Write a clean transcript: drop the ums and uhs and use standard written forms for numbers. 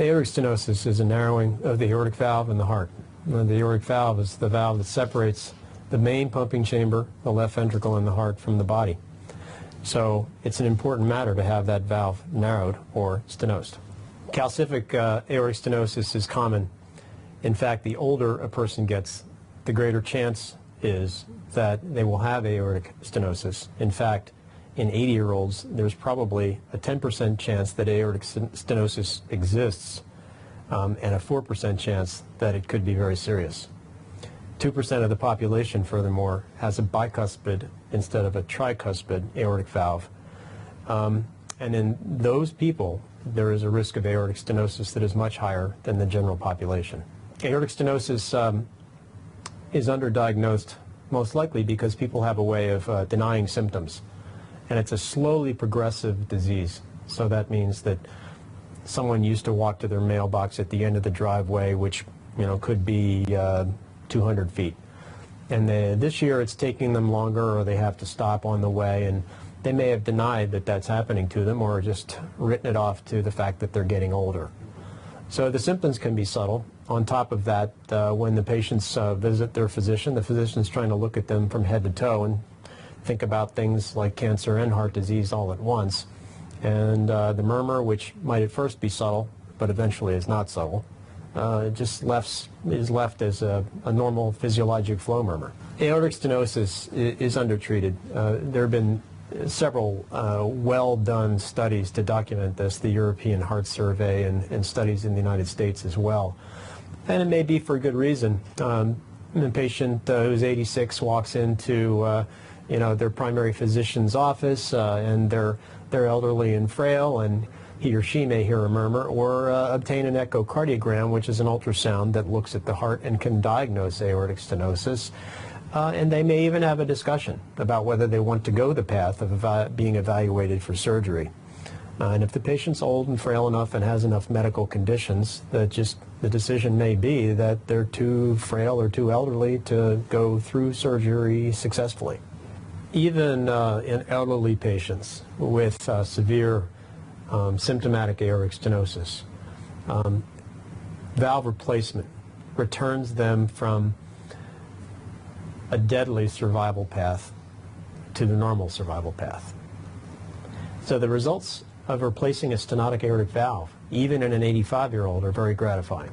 Aortic stenosis is a narrowing of the aortic valve in the heart. The aortic valve is the valve that separates the main pumping chamber, the left ventricle in the heart, from the body. So it's an important matter to have that valve narrowed or stenosed. Calcific aortic stenosis is common. In fact, the older a person gets, the greater chance is that they will have aortic stenosis. In fact, in 80-year-olds, there's probably a 10% chance that aortic stenosis exists and a 4% chance that it could be very serious. 2% of the population, furthermore, has a bicuspid instead of a tricuspid aortic valve. And in those people, there is a risk of aortic stenosis that is much higher than the general population. Aortic stenosis is underdiagnosed most likely because people have a way of denying symptoms. And it's a slowly progressive disease. So that means that someone used to walk to their mailbox at the end of the driveway, which could be 200 feet. And this year it's taking them longer, or they have to stop on the way, and they may have denied that that's happening to them, or just written it off to the fact that they're getting older. So the symptoms can be subtle. On top of that, when the patients visit their physician, the physician's trying to look at them from head to toe and think about things like cancer and heart disease all at once. And the murmur, which might at first be subtle, but eventually is not subtle, just is left as a normal physiologic flow murmur. Aortic stenosis is undertreated. There have been several well-done studies to document this, the European Heart Survey and studies in the United States as well. And it may be for good reason. A patient who's 86 walks into their primary physician's office and they're elderly and frail, and he or she may hear a murmur, or obtain an echocardiogram, which is an ultrasound that looks at the heart and can diagnose aortic stenosis. And they may even have a discussion about whether they want to go the path of being evaluated for surgery. And if the patient's old and frail enough and has enough medical conditions, the decision may be that they're too frail or too elderly to go through surgery successfully. Even in elderly patients with severe symptomatic aortic stenosis, valve replacement returns them from a deadly survival path to the normal survival path. So the results of replacing a stenotic aortic valve, even in an 85-year-old, are very gratifying.